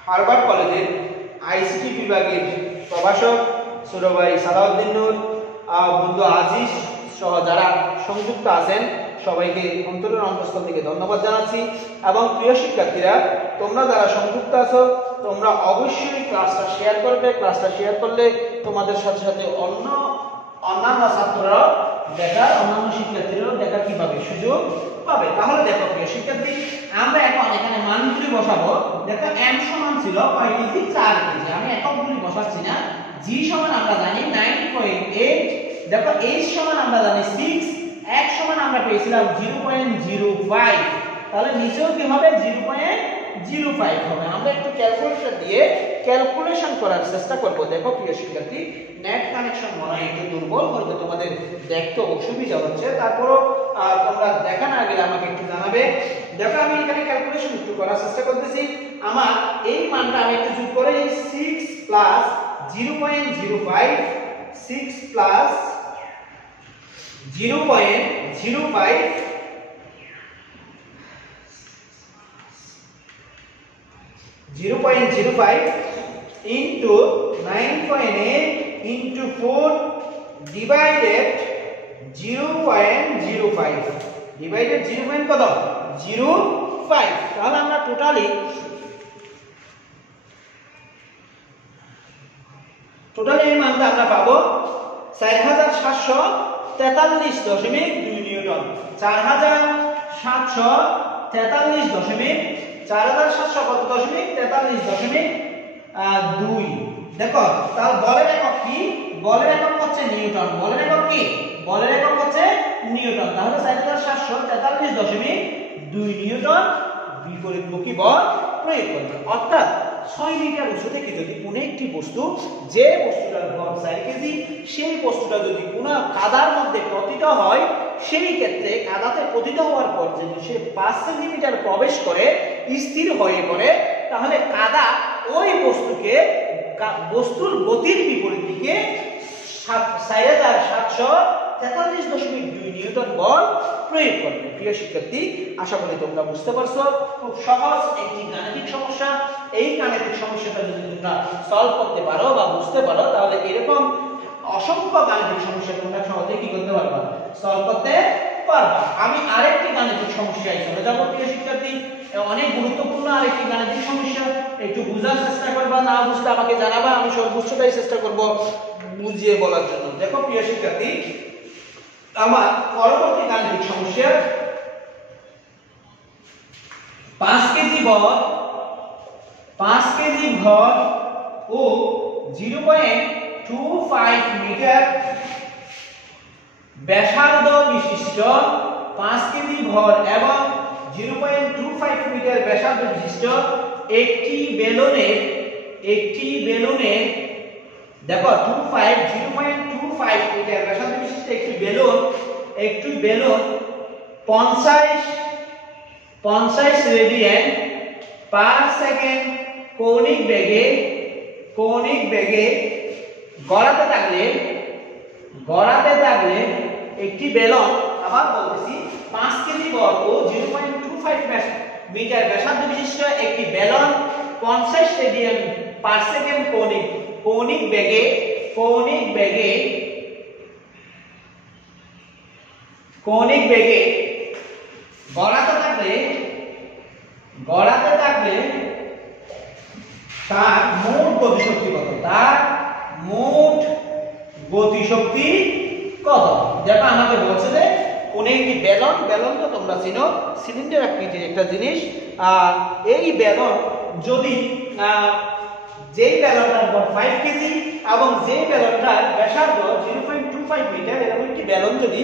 হার্ভার্ড কলেজের আইসিটি বিভাগের প্রভাষক ছোট ভাই সালাউদ্দিন নূর, বন্ধু আজিজ সহ যারা সংযুক্ত আছেন সবাইকে অন্তরের অন্তঃস্থল থেকে ধন্যবাদ জানাচ্ছি। এবং প্রিয় শিক্ষার্থীরা, তোমরা যারা সংযুক্ত আছো তোমরা অবশ্যই ক্লাসটা শেয়ার করবে। ক্লাসটা শেয়ার করলে তোমাদের সাথে সাথে অন্যান্য ছাত্ররাও দেখার, অন্যান্য শিক্ষার্থীরাও দেখার কি পাবে, সুযোগ পাবে। তাহলে দেখো প্রিয় শিক্ষার্থী, আমরা এখন এখানে মানগুলি বসাবো। দেখো m সমান ছিল কয় কেজি, 4 কেজি। আমি এককগুলি বসাচ্ছি না। g সমান আমরা জানি 9.8। দেখো h সমান আমরা জানি 6, x সমান আমরা পেয়েছিলাম 0.05। তাহলে নিচেও কি হবে, 0.05 হবে। আমরা একটু ক্যালকুলেটর দিয়ে ক্যালকুলেশন করার চেষ্টা করব। দেখো প্রিয় শিক্ষার্থী, নেট কানেকশন মনে হয় একটু দুর্বল, হয়তো তোমাদের দেখতে অসুবিধা হচ্ছে, তারপরও তোমরা দেখা না গেলে আমাকে একটু জানাবে। দেখো আমি এখানে ক্যালকুলেশন একটু করার চেষ্টা করতেছি। আমার এই মানটা আমি একটু যোগ করে 6 plus 0.05, 6 plus 0.05 into 9.8 into 4 divided 0.05 divided 0. কত, 0.5। তাহলে আমরা টোটালি এই মানটা আমরা পাবো 4743.2 নিউটন। 4743.2। দেখো তার বলের একক কি, বলের একক হচ্ছে নিউটন। বলের একক কি, বলের একক হচ্ছে নিউটন। তাহলে 4743.2 নিউটন বিপরীতমুখী বল প্রয়োগ করবে। অর্থাৎ 6 মিটার উঁচু থেকে যদি কোনো একটি বস্তু, যে বস্তুটার ভর 4 কেজি, সেই বস্তুটা যদি কোনো কাদার মধ্যে পতিত হয়, সেই ক্ষেত্রে কাদাতে পতিত হওয়ার পর যদি সে 5 সেন্টিমিটার প্রবেশ করে স্থির হয়ে পড়ে, তাহলে কাদা ওই বস্তুর গতির বিপরীত দিকে 4743.2 নিউটন বল প্রয়োগ করবে। প্রিয় শিক্ষার্থী, আশা করি তোমরা বুঝতে পারছো। খুব সহজ একটি গাণিতিক সমস্যা। এই গাণিতিক সমস্যাটা যদি তোমরা সলভ করতে পারো বা বুঝতে পারো, তাহলে এরকম অসংখ্য গাণিতিক সমস্যা তোমরা সহজে কি করতে পারবা, সলভ করতে পারবা। আমি আরেকটি গাণিতিক সমস্যায় চলে যাব। প্রিয় শিক্ষার্থী, অনেক গুরুত্বপূর্ণ আরেকটি গাণিতিক সমস্যা, একটু বোঝার চেষ্টা করবা। না বুঝলে আমাকে জানাবা, আমি সর্বোচ্চটাই চেষ্টা করব বুঝিয়ে বলার জন্য। দেখো প্রিয় শিক্ষার্থী, আমার পরবর্তী গাণিতিক সমস্যা 5 কেজি ভর ও 0.25 মিটার ব্যাসার্ধ বিশিষ্ট 5 কেজি ভর এবং 0.25 মিটার ব্যাসার্ধ বিশিষ্ট একটি বেলুনের দেখো 0.25 মিটার ব্যাসার্ধ বিশিষ্ট একটি বেলুন 50 রেডিয়ান পার সেকেন্ড কৌণিক বেগে গড়াতে থাকলে একটি বেলুন, আবার বলতেছি, 5 কেজি ভর ও 0.25 মিটার ব্যাসার্ধ বিশিষ্ট একটি বেলুন 50 রেডিয়ান পার সেকেন্ড কৌণিক বেগে গড়াতে থাকলে তার মোট গতিশক্তি কত? দেখো আমাকে বলছে যে কোন একটি বেলুন তো তোমরা চিনো, সিলিন্ডার আকৃতির একটা জিনিস। এই বেলুন যদি যেই বেলুনটার ভর 5 কেজি এবং যেই বেলুনটার ব্যাসার্ধ 0.25 মিটার, এরকম একটি বেলুন যদি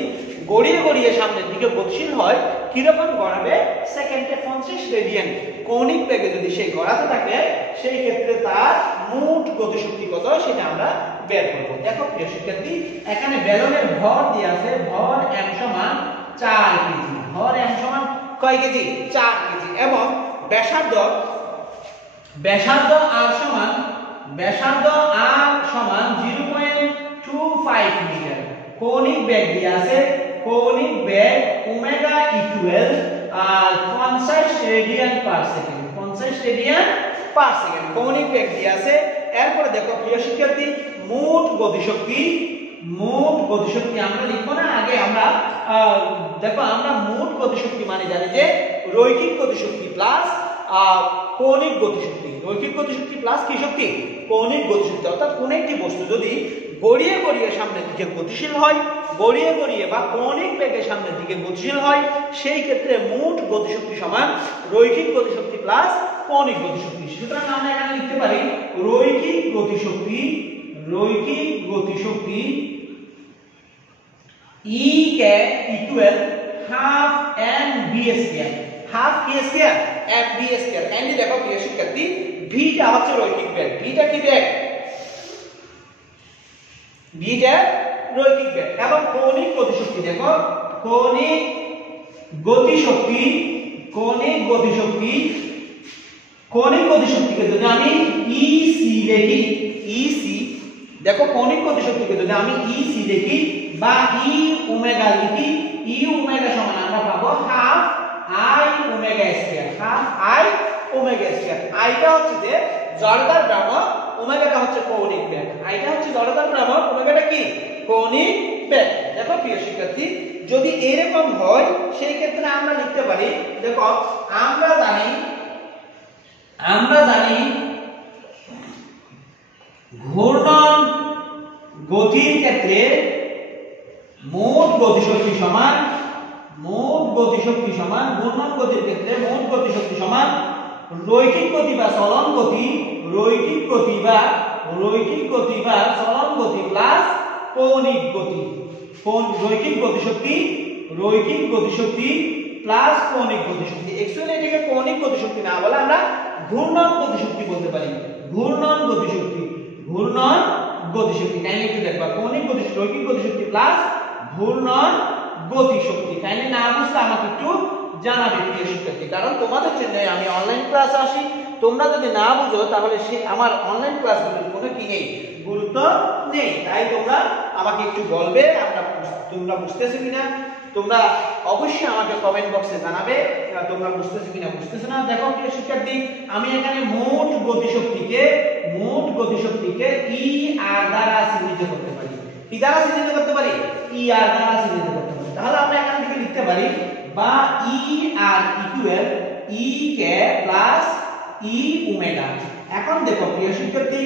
গড়িয়ে সামনের দিকে গতিশীল হয়, কিরকম গড়াবে? সেকেন্ডে 50 রেডিয়ান কৌণিক বেগে যদি সেই গড়াতে থাকে, সেই ক্ষেত্রে তার মোট গতিশক্তি কত সেটা আমরা বের করব। দেখো প্রিয় শিক্ষার্থী, এখানে বেলুনের ভর দেয়া আছে, ভর m সমান 4 কেজি। ভর m সমান কয় কেজি? 4 কেজি। এবং ব্যাসার্ধ r সমান 0.25 মিটার। কৌণিক বেগ দেয়া আছে, কৌণিক বেগ omega equal 50 radian per second. কৌণিক বেগ দেয়া আছে এরপরে দেখো প্রিয় শিক্ষার্থী মোট গতিশক্তি আমরা লিখবো না, আগে আমরা দেখো আমরা মোট গতিশক্তি মানে জানি যে রৈখিক গতিশক্তি প্লাস কৌণিক গতিশক্তি। রৈখিক গতিশক্তি প্লাস কি শক্তি? কৌণিক গতিশক্তি। অর্থাৎ কোন একটি বস্তু যদি গড়িয়ে গড়িয়ে সামনের দিকে গতিশীল হয়, গড়িয়ে গড়িয়ে বা কৌণিক বেগে সামনের দিকে গতিশীল হয়, সেই ক্ষেত্রে মোট গতিশক্তি সমান রৈখিক গতিশক্তি প্লাস কৌণিক গতিশক্তি। সুতরাং আমরা এখানে লিখতে পারি রৈখিক গতিশক্তি E के equal half mv square, half কি স্কয়ার mv স্কয়ার। কাইন্ডলি দেখো প্রিয় শিক্ষার্থী v টা হচ্ছে রৈখিক বেগ, v টা কি বেগ? v টা রৈখিক বেগ। এবং কৌণিক গতিশক্তি দেখো কৌণিক গতিশক্তিকে যদি আমি EC লিখি, EC দেখো কৌণিক গতিশক্তিকে যদি আমি EC লিখি বা E ওমেগা লিখি, E ওমেগা সমান আমরা পাবো half I omega square, half I omega square. I টা হচ্ছে যে জড়তার ভ্রামক, ওমেগাটা হচ্ছে কৌণিক বেগ। I টা হচ্ছে জড়তার ভ্রামক, ওমেগাটা কি? কৌণিক বেগ। দেখো প্রিয় শিক্ষার্থী যদি এরকম হয় সেই ক্ষেত্রে আমরা লিখতে পারি, দেখো আমরা জানি ঘূর্ণন গতির ক্ষেত্রে মোট গতিশক্তি সমান ঘূর্ণন গতির ক্ষেত্রে মোট গতিশক্তি সমান রৈখিক গতি বা চলন গতি প্লাস কৌণিক গতি। রৈখিক গতিশক্তি প্লাস কৌণিক গতিশক্তি। एक्चुअली এটাকে কৌণিক গতিশক্তি না বলে আমরা ঘূর্ণন গতিশক্তি বলতে পারি। ঘূর্ণন গতিশক্তি কাইন্ডলি একটু দেখবা, কৌণিক গতিশক্তি রৈখিক গতিশক্তি প্লাস ঘূর্ণন গতিশক্তি। কাইন্ডলি না বুঝলে আমাকে একটু জানাবে প্রিয় শিক্ষার্থী, কারণ তোমাদের জন্য আমি অনলাইন ক্লাস আসি। তোমরা যদি না বুঝো তাহলে আমার অনলাইন ক্লাসগুলোর কোনো কি নেই, গুরুত্ব নেই। তাই তোমরা আমাকে একটু বলবে তোমরা বুঝতেছো কিনা। তোমরা অবশ্যই আমাকে কমেন্ট বক্সে জানাবে তোমরা বুঝতেছো কিনা বুঝতেছো না। দেখো প্রিয় শিক্ষার্থী আমি এখানে মোট গতিশক্তিকে ই আর দ্বারা চিহ্নিত করতে পারি। কি দ্বারা চিহ্নিত করতে পারি? ই আর দ্বারা চিহ্নিত করতে পারি। তাহলে আমরা এখান থেকে লিখতে পারি বা ই আর ইকুয়াল ই কে প্লাস ই ওমেগা। এখন দেখো প্রিয় শিক্ষার্থী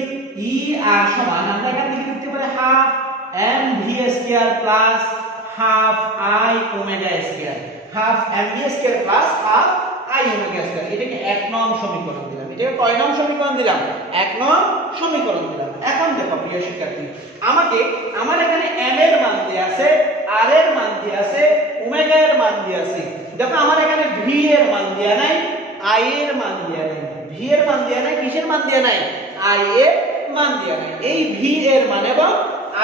ই আর সমান আমরা এখান থেকে লিখতে পারি half m v square plus half I omega square, half m v square plus half I omega square. এটাকে 1 নং সমীকরণ দিলাম। এটাকে কয় নং সমীকরণ দিলাম? 1 নং সমীকরণ দিলাম। এখন দেখো প্রিয় শিক্ষার্থী আমার এখানে m এর মান দেয়া আছে, r এর মান দেয়া আছে, ওমেগা এর মান দেয়া আছে। দেখো আমার এখানে v এর মান দেয়া নাই, i এর মান দেয়া নাই। v এর মান দেয়া নাই, কিসের মান দেয়া নাই? i এর মান দেয়া নাই। এই v এর মান এবং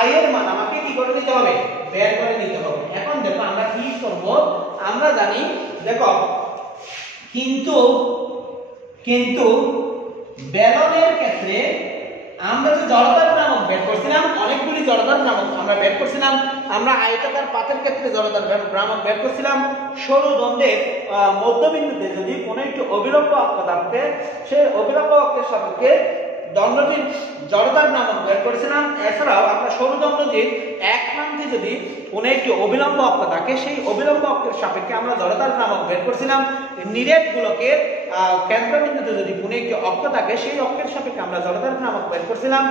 i এর মান আমাকে কি করে নিতে হবে? বের করে নিতে হবে। এখন দেখো আমরা কি করব, আমরা জানি দেখো কিন্তু বেলনের ক্ষেত্রে আমরা যে জড়তার ভ্রামক বের করছিলাম, অনেকগুলি জড়তার ভ্রামক আমরা বের করছিলাম। আমরা আয়তাকার পাতের ক্ষেত্রে জড়তার ভ্রামক বের করছিলাম। সরু দণ্ডের মধ্যবিন্দুতে যদি কোনো একটি অবিলম্ব অক্ষ থাকে, সেই অবিলম্ব অক্ষের সাপেক্ষে দণ্ডটির জড়তার ভ্রামক বের করেছিলাম। এছাড়াও আমরা সরু দণ্ডটির এক প্রান্তে যদি কোনো একটি অবিলম্ব অক্ষ থাকে, সেই অবিলম্ব অক্ষের সাপেক্ষে আমরা জড়তার ভ্রামক বের করেছিলাম। নিরেট গোলকের কেন্দ্রবিন্দুতে যদি কোনো একটি অক্ষ থাকে, সেই অক্ষের সাপেক্ষে আমরা জড়তার ভ্রামক বের করেছিলাম।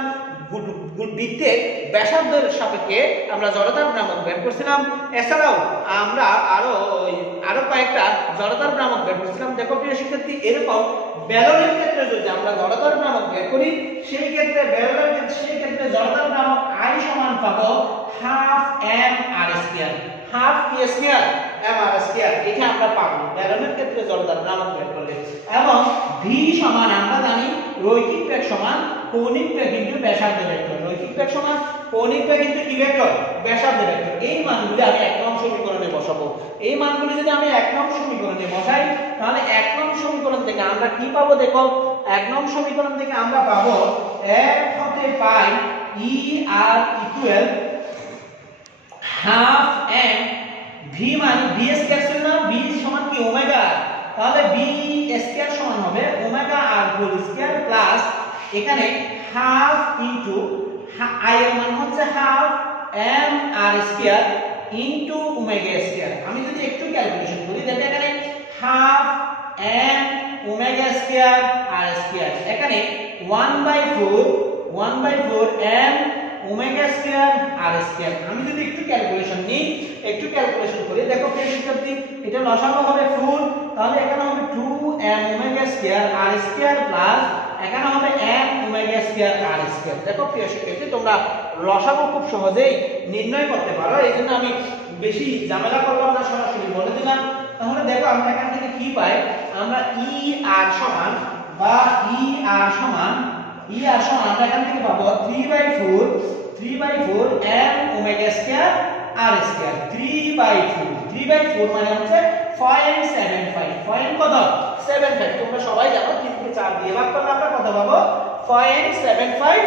বৃত্তের ব্যাসার্ধের সাপেক্ষে আমরা জড়তার ভ্রামক বের করেছিলাম। এছাড়াও আমরা আরো কয়েকটা জড়তার ভ্রামক বের করেছিলাম। দেখো প্রিয় শিক্ষার্থী এরকম বেলনের ক্ষেত্রে যদি আমরা জড়তার ভ্রামক বের করি, সেই ক্ষেত্রে জড়তার ভ্রামক I সমান পাবো half m r square, half কি স্কয়ার m r স্কয়ার। এটা আমরা পাবো বেলনের ক্ষেত্রে জড়তার ভ্রামক বের করলে। এবং v সমান আমরা জানি রৈখিক বেগ সমান কৌণিক বেগ ইনটু ব্যাসার্ধ ভেক্টর। রৈখিক বেগ সমান কৌণিক বেগ ইনটু কি ভেক্টর? ব্যাসার্ধ ভেক্টর। এই মানগুলি আমি 1 নং সমীকরণে বসাবো। এই মানগুলি যদি আমি 1 নং সমীকরণে বসাই, তাহলে 1 নং সমীকরণ থেকে আমরা কি পাবো? দেখো 1 নং সমীকরণ থেকে আমরা পাবো 1 হতে পাই ই আর ইকুয়াল হাফ এম ভি মানে ভি স্কয়ার ছিল না, ভি সমান কি ওমেগা, তাহলে ভি স্কয়ার সমান হবে ওমেগা আর হোল স্কয়ার প্লাস এখানে হাফ ইনটু আই এর মান হচ্ছে half M R square into omega square. আমি যদি একটু ক্যালকুলেশন করি দেখো এখানে হাফ এম ওমেগা স্কয়ার আর স্কয়ার, এখানে 1/4 এম ওমেগা স্কয়ার আর স্কয়ার। আমি যদি একটু ক্যালকুলেশন নিই, একটু ক্যালকুলেশন করি দেখো প্রিয় শিক্ষার্থী, এটা লসাগু হবে 4, তাহলে এখানে হবে 2m ওমেগা স্কয়ার আর স্কয়ার প্লাস এখানে হবে m ওমেগা স্কয়ার আর স্কয়ার। দেখো প্রিয় শিক্ষার্থী, তোমরা লসাগু খুব সহজেই নির্ণয় করতে পারো, এইজন্য আমি বেশি ঝামেলা করলাম না, সরাসরি বলে দিলাম। তাহলে দেখো আমরা এখান থেকে কি পাই, আমরা ই আর সমান আমরা এখান থেকে পাবো 3/4 m ওমেগা স্কয়ার আর স্কয়ার। 3/4 মানে হচ্ছে 0.75, পয়েন্ট কত 75। তোমরা সবাই জানো 3 কে 4 দিয়ে ভাগ করলে আমরা কত পাবো 0.75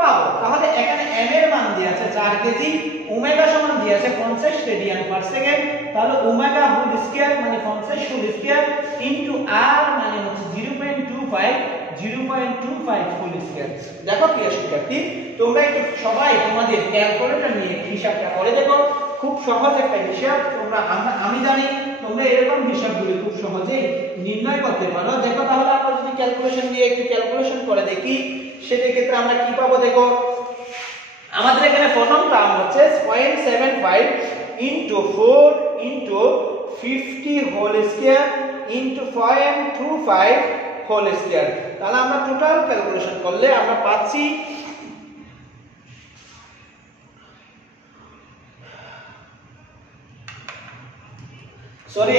পাবো। তাহলে এখানে m এর মান দিয়ে আছে 4 কেজি, ওমেগা সমান দিয়ে আছে 50 রেডিয়ান পার সেকেন্ড, তাহলে ওমেগা হোল স্কয়ার মানে 50 হোল স্কয়ার ইনটু r মানে হচ্ছে 0.25 হোল স্কয়ার। দেখো প্রিয় শিক্ষার্থী, তোমরা একটু সবাই তোমাদের ক্যালকুলেটর নিয়ে হিসাবটা করে দেখো, খুব সহজ একটা হিসাব। তোমরা আমি জানি তোমরা এরকম হিসাবগুলো খুব সহজেই নির্ণয় করতে পারো। দেখো তাহলে আমরা যদি ক্যালকুলেশন দিয়ে একটু ক্যালকুলেশন করে দেখি, সেটার ক্ষেত্রে আমরা কি পাবো দেখো, আমাদের এখানে প্রথম টার্ম হচ্ছে 0.75 into 4 into 50 whole square into 0.25 whole square. তাহলে আমরা টোটাল ক্যালকুলেশন করলে আমরা পাচ্ছি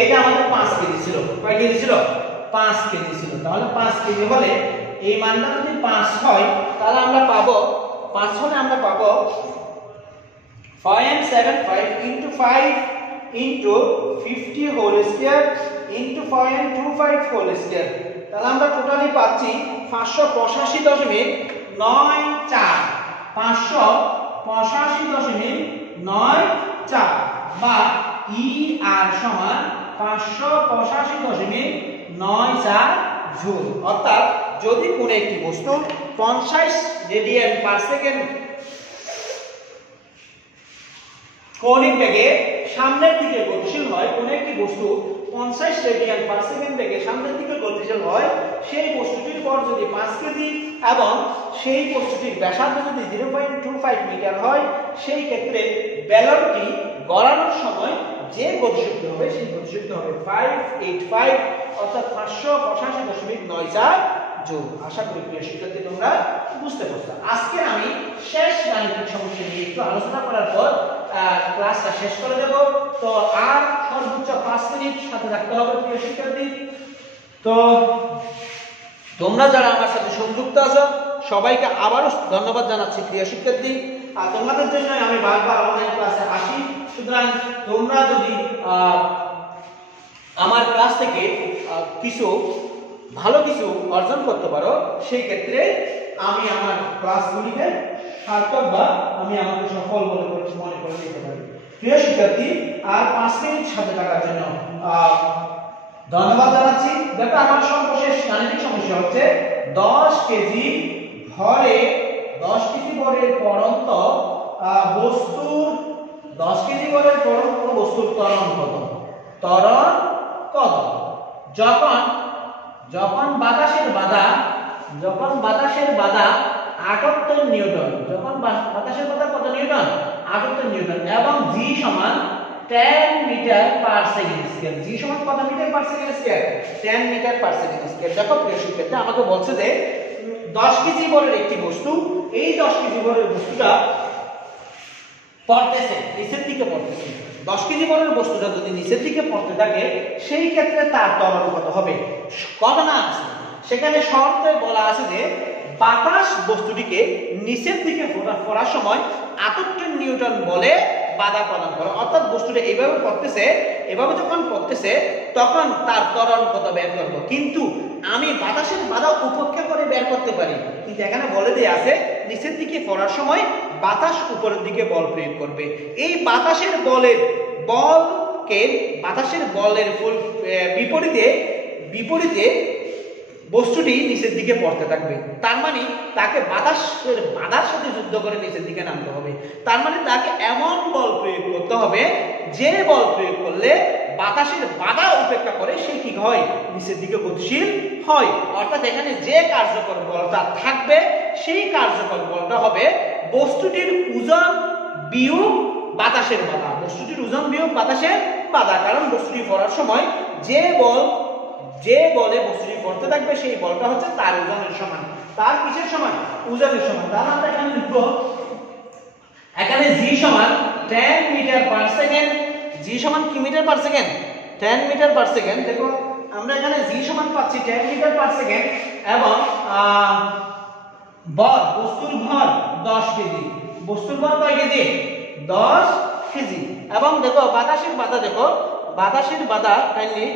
এটা আমাদের 5 কেজি ছিল। কয় কেজি ছিল? 5 কেজি ছিল। তাহলে 5 কেজি হলে এই মানটা যদি 5 হয় তাহলে আমরা পাবো 5 হলে আমরা পাবো 0.75 into 5 into 50 whole square into 0.25 whole square. তাহলে আমরা টোটালি পাচ্ছি 585.94, 585.94 বা ই আর সমান 585.94 জুল। অর্থাৎ যদি কোনো একটি বস্তু 50 রেডিয়ান পার সেকেন্ড কৌণিক বেগে সামনের দিকে গতিশীল হয়, কোনো একটি বস্তু 50 রেডিয়ান পার সেকেন্ড বেগে সামনের দিকে গতিশীল হয়, সেই বস্তুটির ভর যদি 5 কেজি এবং সেই বস্তুটির ব্যাসার্ধ যদি 0.25 মিটার হয়, সেই ক্ষেত্রে ব্যালনটি গড়ানোর সময় যে গতিশক্তি হবে সেই গতিশক্তি হবে 585 অর্থাৎ 585.94 জুল। আশা করি প্রিয় শিক্ষার্থী তোমরা বুঝতে পারছো। আজকে আমি শেষ গাণিতিক সমস্যা নিয়ে একটু আলোচনা করার পর ক্লাসটা শেষ করে দেব। তো আর সর্বোচ্চ 5 মিনিট সাথে রাখতে হবে প্রিয় শিক্ষার্থী। তো তোমরা যারা আমার সাথে সংযুক্ত আছো সবাইকে আবারও ধন্যবাদ জানাচ্ছি প্রিয় শিক্ষার্থী। আর তোমাদের জন্য আমি বারবার অনলাইন ক্লাসে আসি, সুতরাং তোমরা যদি আমার ক্লাস থেকে ভালো কিছু অর্জন করতে পারো, সেই ক্ষেত্রে আমি আমার ক্লাসগুলিকে সার্থক বা আমি আমাকে সফল মনে করে নিতে পারি। প্রিয় শিক্ষার্থী, আর 5 মিনিট সাথে থাকার জন্য ধন্যবাদ জানাচ্ছি। দেখো আমার সর্বশেষ গাণিতিক সমস্যা হচ্ছে 10 কেজি ভরের পরন্ত বস্তুর 10 কেজি ভরের পরন্ত বস্তুর ত্বরণ কত যখন বাতাসের বাধা 78 নিউটন, যখন বাতাসের বাধা কত নিউটন? 78 নিউটন এবং g সমান 10 metre per second square. g সমান কত metre per second square? 10 metre per second square. দেখো প্রিয় শিক্ষার্থী, আমাকে বলছে যে 10 কেজি ভরের একটি বস্তু, এই 10 কেজি ভরের বস্তুটা পড়তেছে, নিচের দিকে পড়তেছে। 10 কেজি ভরের বস্তুটা যদি নিচের দিকে পড়তে থাকে, সেই ক্ষেত্রে তার ত্বরণ কত হবে? কত না আছে সেখানে শর্তে বলা আছে যে বাতাস বস্তুটিকে নিচের দিকে পড়ার সময় 78 নিউটন বলে বাধা প্রদান করে। অর্থাৎ বস্তুটা এভাবে যখন পড়তেছে তখন তার ত্বরণ কত বের করব। কিন্তু আমি বাতাসের বাধা উপেক্ষা করে বের করতে পারি, কিন্তু এখানে বলে দেয়া আছে নিচের দিকে পড়ার সময় বাতাস উপরের দিকে বল প্রয়োগ করবে। এই বাতাসের বলের বিপরীতে বস্তুটি নিচের দিকে পড়তে থাকবে। তার মানে তাকে বাধার সাথে যুদ্ধ করে নিচের দিকে নামতে হবে। তার মানে তাকে এমন বল প্রয়োগ করতে হবে যে বল প্রয়োগ করলে বাতাসের বাধা উপেক্ষা করে সে কি হয়, নিচের দিকে গতিশীল হয়। অর্থাৎ এখানে যে কার্যকর বলটা থাকবে সেই কার্যকর বলটা হবে বস্তুটির ওজন বিয়োগ বাতাসের বাধা। বস্তুটির ওজন বিয়োগ বাতাসের বাধা, কারণ বস্তুটি পড়ার সময় যে বলে বস্তুটি পড়তে থাকবে সেই বলটা হচ্ছে তার ওজনের সমান। তার কিসের সমান? ওজনের সমান। তাহলে আমরা এখানে লিখব, এখানে g সমান 10 মিটার পার সেকেন্ড। g সমান কি metre per second? 10 metre per second. দেখো আমরা এখানে g সমান পাচ্ছি 10 মিটার পার সেকেন্ড এবং বস্তুর ভর 10 কেজি। বস্তুর ভর কয় কেজি? 10 কেজি। এবং দেখো বাতাসের বাধা, দেখো বাতাসের বাধা কাইন্ডলি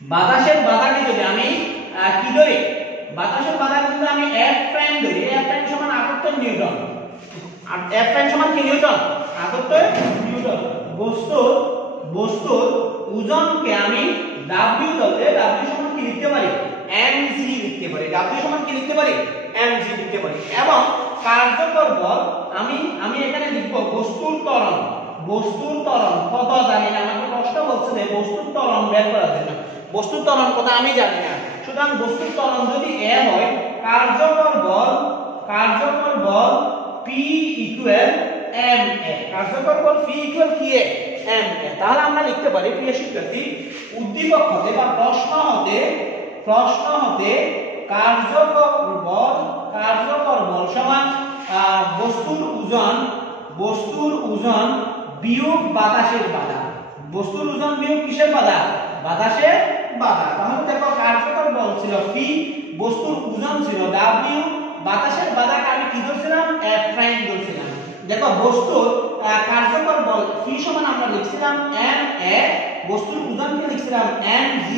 বাতাসের বাধাকে যদি আমি কি ধরি, বাতাসের বাধাকে যদি আমি F প্রাইম ধরি, F প্রাইম সমান 78 নিউটন। আর F প্রাইম সমান কি নিউটন? 78 নিউটন। বস্তুর ওজনকে আমি W ধরলে W সমান কি লিখতে পারি? mg লিখতে পারি। W সমান কি লিখতে পারি? mg লিখতে পারি। এবং কার্যকর বল আমি এখানে লিখব বস্তুর ত্বরণ কত জানি না। আমাকে প্রশ্ন বলছে যে বস্তুর ত্বরণ বের করার জন্য। বস্তুর ত্বরণ কত আমি জানি না, সুতরাং বস্তুর ত্বরণ যদি a হয়, কার্যকর বল P ইকুয়াল ma। কার্যকর বল P ইকুয়াল কি? ma। তাহলে আমরা লিখতে পারি, প্রিয় শিক্ষার্থী, উদ্দীপক হতে বা প্রশ্ন হতে কার্যকর বল সমান বস্তুর ওজন বিয়োগ বাতাসের বাধা। বস্তুর ওজন বিয়োগ কিসের বাধা? বাতাসের বাধা। তাহলে দেখো কার্যকর বল ছিল P, বস্তুর ওজন ছিল W, বাতাসের বাধাকে আমি কি ধরছিলাম? F prime ধরছিলাম। দেখো বস্তুর কার্যকর বল P সমান আমরা লিখছিলাম ma, বস্তুর ওজনকে লিখছিলাম mg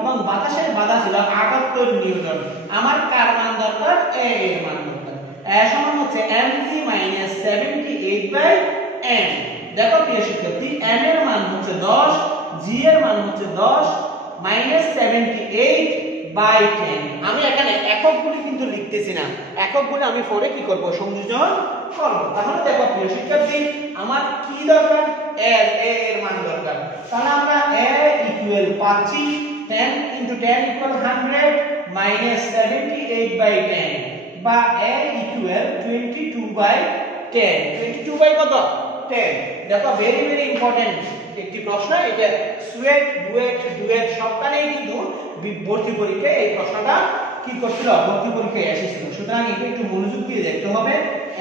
এবং বাতাসের বাধা ছিল 78 নিউটন। আমার কার মান দরকার? a এর মান দরকার। a সমান হচ্ছে mg - 78/m। দেখো প্রিয় শিক্ষার্থী, m এর মান হচ্ছে 10, g এর মান হচ্ছে 10 - 78/10। আমি এখানে এককগুলি কিন্তু লিখতেছি না, এককগুলি আমি পরে কি করব? সংযোজন করব। তাহলে দেখো প্রিয় শিক্ষার্থী, আমার কি দরকার? a এর মান দরকার। তাহলে আমরা a ইকুয়াল পাচ্ছি 10 * 10 = 100 - 78/10 বা a ইকুয়াল 22/10। 22 বাই কত? 10। দেখো ভেরি ভেরি ইম্পর্টেন্ট একটি প্রশ্ন। এটা সুয়েট ডুয়েট সবখানেই কিন্তু ভর্তি পরীক্ষায় এই প্রশ্নটা কি করছিল? ভর্তি পরীক্ষায় এসেছিল। সুতরাং এটা একটু মনোযোগ দিয়ে দেখতে হবে।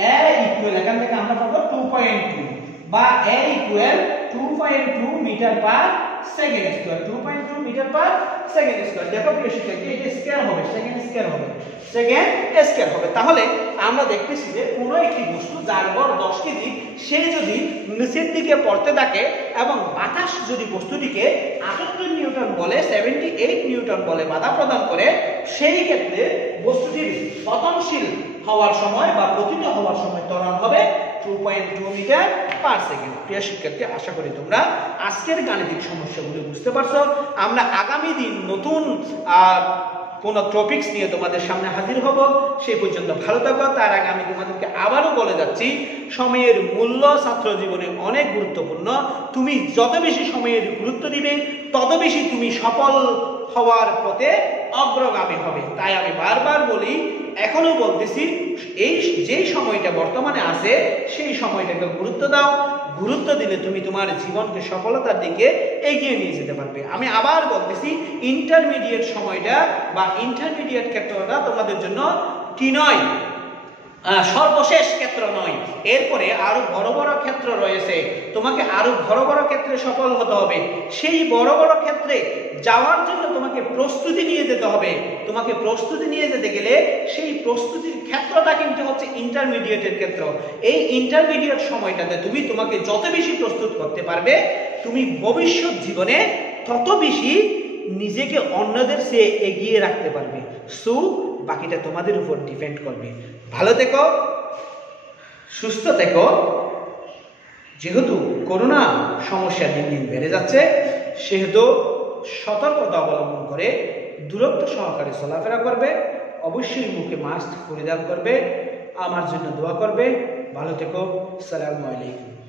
a ইকুয়াল এখান থেকে আমরা পাবো 2.2 বা a equal 2.2 metre per second square. 2.2 metre per second square. দেখো প্রিয় শিক্ষার্থী, এটা স্কয়ার হবে, সেকেন্ড স্কয়ার হবে। তাহলে আমরা দেখতেছি যে কোনো একটি বস্তু যার ভর 10 কেজি, সে যদি নিচের দিকে পড়তে থাকে এবং বাতাস যদি বস্তুটিকে 78 নিউটন বলে 78 নিউটন বলে বাধা প্রদান করে, সেই ক্ষেত্রে বস্তুটির পতনশীল হওয়ার সময় বা পতিত হওয়ার সময় ত্বরণ হবে 2.2 মিটার পার সেকেন্ড। প্রিয় শিক্ষার্থী, আশা করি তোমরা আজকের গাণিতিক সমস্যাগুলো বুঝতে পারছো। আমরা আগামী দিন নতুন কোন টপিকস নিয়ে তোমাদের সামনে হাজির হব। সেই পর্যন্ত ভালো থাকো। তার আগে আমি তোমাদেরকে আবারও বলে যাচ্ছি, সময়ের মূল্য ছাত্র জীবনে অনেক গুরুত্বপূর্ণ। তুমি যত বেশি সময়ের গুরুত্ব দিবে, তত বেশি তুমি সফল হওয়ার পথে অগ্রগামী হবে। তাই আমি বারবার বলি, এখনো বলতেছি, এই যেই সময়টা বর্তমানে আছে সেই সময়টাকে গুরুত্ব দাও। গুরুত্ব দিলে তুমি তোমার জীবনকে সফলতার দিকে এগিয়ে নিয়ে যেতে পারবে। আমি আবার বলতেছি, ইন্টারমিডিয়েট সময়টা বা ইন্টারমিডিয়েট ক্ষেত্রটা তোমাদের জন্য কি নয়, সর্বশেষ ক্ষেত্র নয়। এরপরে আরো বড় বড় ক্ষেত্র রয়েছে। তোমাকে আরো বড় বড় ক্ষেত্রে সফল হতে হবে। সেই বড় বড় ক্ষেত্রে যাওয়ার জন্য তোমাকে প্রস্তুতি নিয়ে যেতে হবে। তোমাকে প্রস্তুতি নিয়ে যেতে গেলে সেই প্রস্তুতির ক্ষেত্রটা কিন্তু হচ্ছে ইন্টারমিডিয়েটের ক্ষেত্র। এই ইন্টারমিডিয়েট সময়টাতে তুমি তোমাকে যত বেশি প্রস্তুত করতে পারবে, তুমি ভবিষ্যৎ জীবনে তত বেশি নিজেকে অন্যদের চেয়ে এগিয়ে রাখতে পারবে। সো বাকিটা তোমাদের উপর ডিপেন্ড করবে। ভালো থেকো, সুস্থ থেকো। যেহেতু করোনা সমস্যা দিন দিন বেড়ে যাচ্ছে, সেহেতু সতর্কতা অবলম্বন করে দূরত্ব সহকারে চলাফেরা করবে, অবশ্যই মুখে মাস্ক পরিধান করবে, আমার জন্য দোয়া করবে। ভালো থেকো। আসসালামু আলাইকুম।